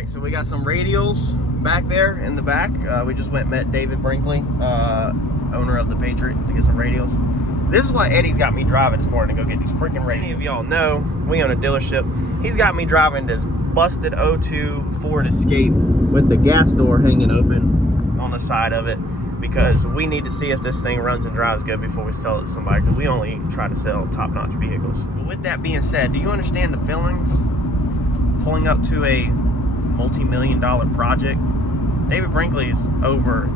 right, so we got some radials back there in the back. We just went and met David Brinkley, owner of the Patriot, to get some radials. This is why Eddie's got me driving this morning to go get these freaking radials. Many of y'all know, we own a dealership. He's got me driving this busted 02 Ford Escape with the gas door hanging open on the side of it, because we need to see if this thing runs and drives good before we sell it to somebody, because we only try to sell top-notch vehicles. But with that being said, do you understand the feelings pulling up to a multi-million-dollar project? David Brinkley's over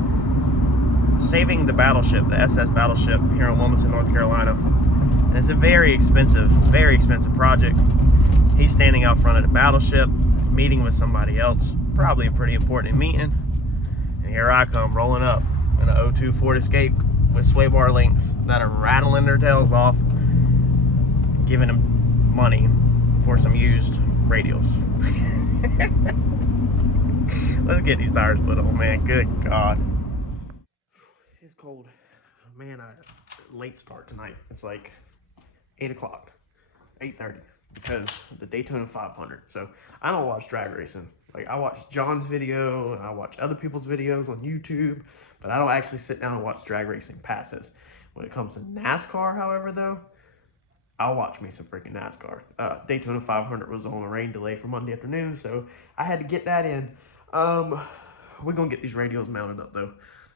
saving the battleship, the SS Battleship, here in Wilmington, North Carolina. And it's a very expensive project. He's standing out front of the battleship, meeting with somebody else, probably a pretty important meeting. And here I come rolling up in an 02 Ford Escape with sway bar links that are rattling their tails off, giving them money for some used radials. Let's get these tires put on, man. Good God. It's cold. Man, late start tonight. It's like 8 o'clock, 8:30, because of the Daytona 500. So I don't watch drag racing. Like, I watch John's video and I watch other people's videos on YouTube, but I don't actually sit down and watch drag racing passes. When it comes to NASCAR, however, though, I'll watch me some freaking NASCAR. Daytona 500 was on a rain delay for Monday afternoon, so I had to get that in. We're gonna get these radials mounted up though.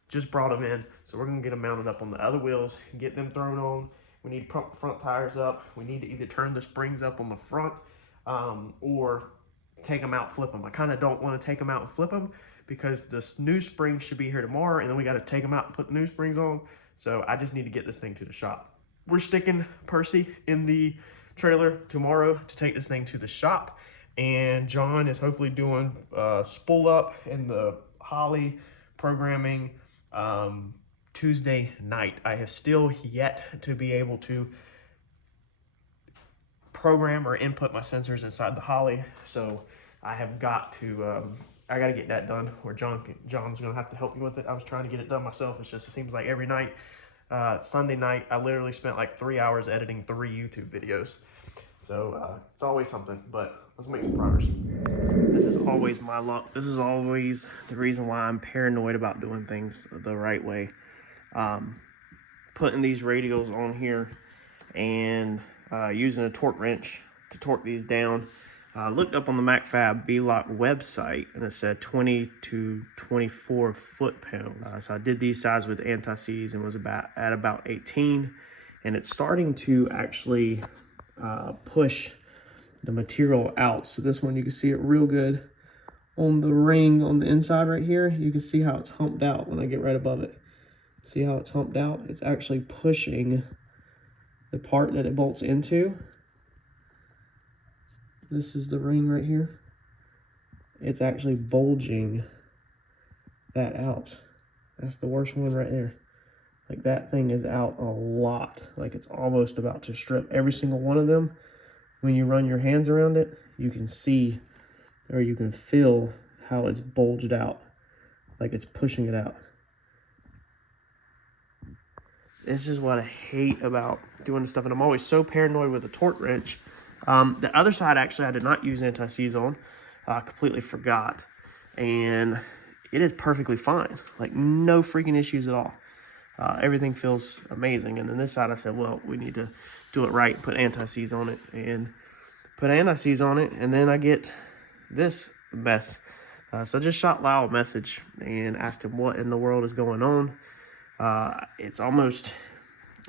Just brought them in, so we're gonna get them mounted up on the other wheels and get them thrown on. We need to pump the front tires up. We need to either turn the springs up on the front or take them out, flip them. I kind of don't want to take them out and flip them because this new spring should be here tomorrow, and then we got to take them out and put the new springs on. So I just need to get this thing to the shop. We're sticking Percy in the trailer tomorrow to take this thing to the shop, and John is hopefully doing spool up in the Holly programming Tuesday night. I have still yet to be able to program or input my sensors inside the Holly, so I have got to I got to get that done, or John's gonna have to help me with it. I was trying to get it done myself. It's just, it seems like every night, Sunday night, I literally spent like 3 hours editing 3 YouTube videos. So it's always something, but let's make some progress. This is always my luck. This is always the reason why I'm paranoid about doing things the right way. Putting these radials on here and using a torque wrench to torque these down. Looked up on the MacFab beadlock website, and it said 20 to 24 foot-pounds. So I did these size with anti-seize and was at about 18, and it's starting to actually push the material out. So this one, you can see it real good on the ring on the inside right here. You can see how it's humped out when I get right above it. See how it's humped out? It's actually pushing the part that it bolts into. This is the ring right here. It's actually bulging that out. That's the worst one right there. Like, that thing is out a lot. Like, it's almost about to strip. Every single one of them, when you run your hands around it, you can see, or you can feel how it's bulged out. Like, it's pushing it out. This is what I hate about doing this stuff, and I'm always so paranoid with a torque wrench. The other side, actually, I did not use anti-seize on. I completely forgot. And it is perfectly fine. Like, no freaking issues at all. Everything feels amazing. And then this side, I said, well, we need to do it right, put anti-seize on it. And put anti-seize on it, and then I get this mess. So I just shot Lyle a message and asked him what in the world is going on. It's almost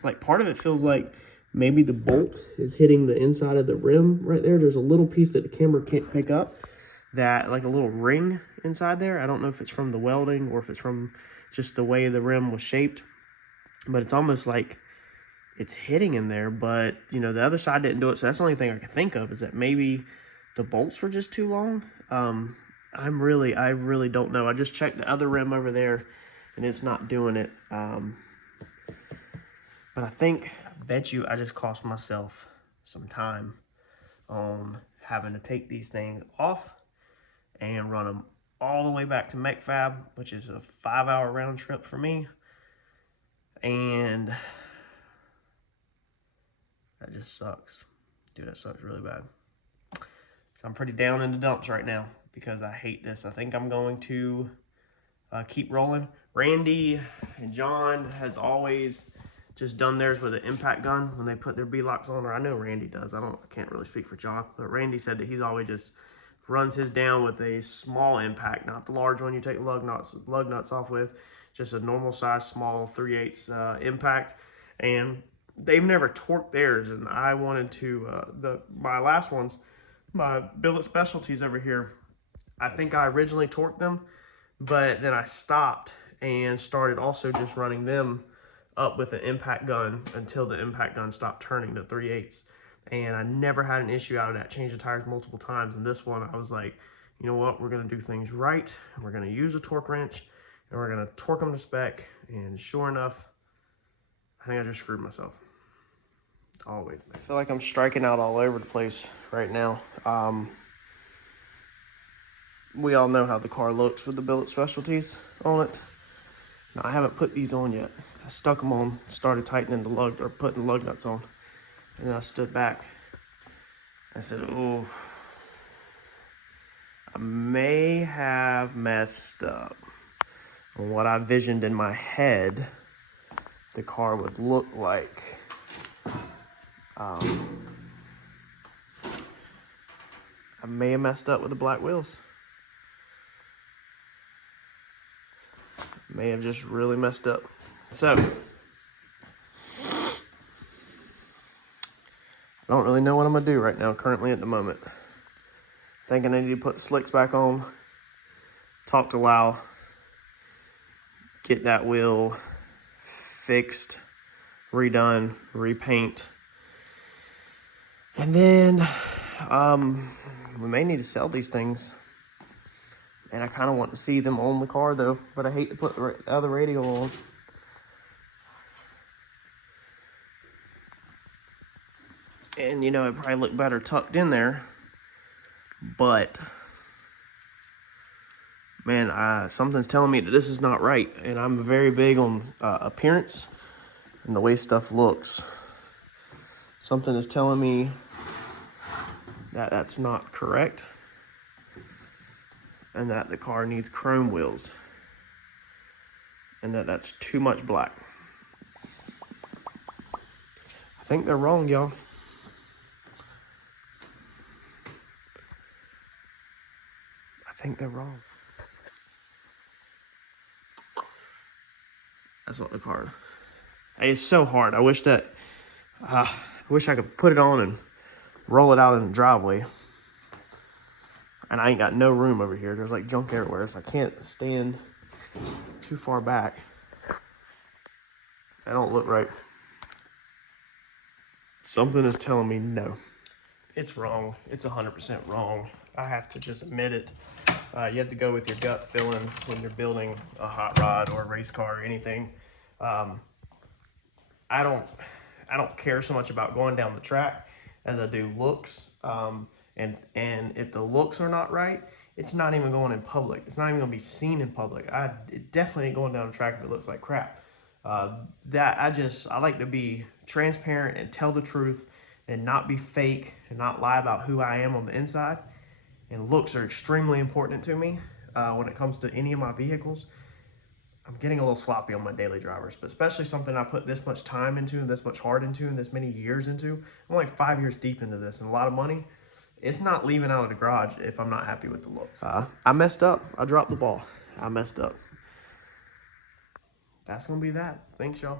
like, part of it feels like maybe the bolt is hitting the inside of the rim right there. There's a little piece that the camera can't pick up, that, like a little ring inside there. I don't know if it's from the welding or if it's from just the way the rim was shaped, but it's almost like it's hitting in there. But, you know, the other side didn't do it, so that's the only thing I can think of, is that maybe the bolts were just too long. I really don't know. I just checked the other rim over there, and it's not doing it. But I bet you I just cost myself some time on having to take these things off and run them all the way back to MacFab, which is a 5-hour round trip for me. And that just sucks. Dude, that sucks really bad. So I'm pretty down in the dumps right now, because I hate this. I think I'm going to keep rolling. Randy and John has always just done theirs with an impact gun when they put their beadlocks on, or I know Randy does. I can't really speak for John, but Randy said that he's always just runs his down with a small impact, not the large one you take lug nuts off with, just a normal size, small 3/8 impact. And they've never torqued theirs, and I wanted to, my last ones, my billet specialties over here, I think I originally torqued them, but then I stopped and started also just running them up with an impact gun until the impact gun stopped turning to 3/8. And I never had an issue out of that. Changed the tires multiple times. And this one, I was like, you know what? We're going to do things right. We're going to use a torque wrench, and we're going to torque them to spec. And sure enough, I think I just screwed myself. Always. I feel like I'm striking out all over the place right now. We all know how the car looks with the billet specialties on it. Now, I haven't put these on yet. I stuck them on, started tightening the lug, or putting the lug nuts on. And then I stood back. I said, oh, I may have messed up on what I visioned in my head the car would look like. I may have messed up with the black wheels. May have just really messed up. So, I don't really know what I'm gonna do right now, currently at the moment. Thinking I need to put the slicks back on, talk to Lau, get that wheel fixed, redone, repaint. And then we may need to sell these things. And I kind of want to see them on the car though, but I hate to put the other radial on. And you know, it probably look better tucked in there, but man, something's telling me that this is not right. And I'm very big on appearance and the way stuff looks. Something is telling me that that's not correct, and that the car needs chrome wheels, and that's too much black. I think they're wrong, y'all. I think they're wrong. That's what the car. It's so hard. I wish that I could put it on and roll it out in the driveway. And I ain't got no room over here. There's like junk everywhere, so I can't stand too far back. That don't look right. Something is telling me no. It's wrong. It's 100% wrong. I have to just admit it. You have to go with your gut feeling when you're building a hot rod or a race car or anything. I don't care so much about going down the track as I do looks. And if the looks are not right, it's not even going in public. It's not even gonna be seen in public. It definitely ain't going down the track if it looks like crap. I like to be transparent and tell the truth and not be fake and not lie about who I am on the inside. And looks are extremely important to me when it comes to any of my vehicles. I'm getting a little sloppy on my daily drivers, but especially something I put this much time into and this much heart into and this many years into. I'm like 5 years deep into this and a lot of money. It's not leaving out of the garage if I'm not happy with the looks. I messed up. I dropped the ball. I messed up. That's going to be that. Thanks, y'all.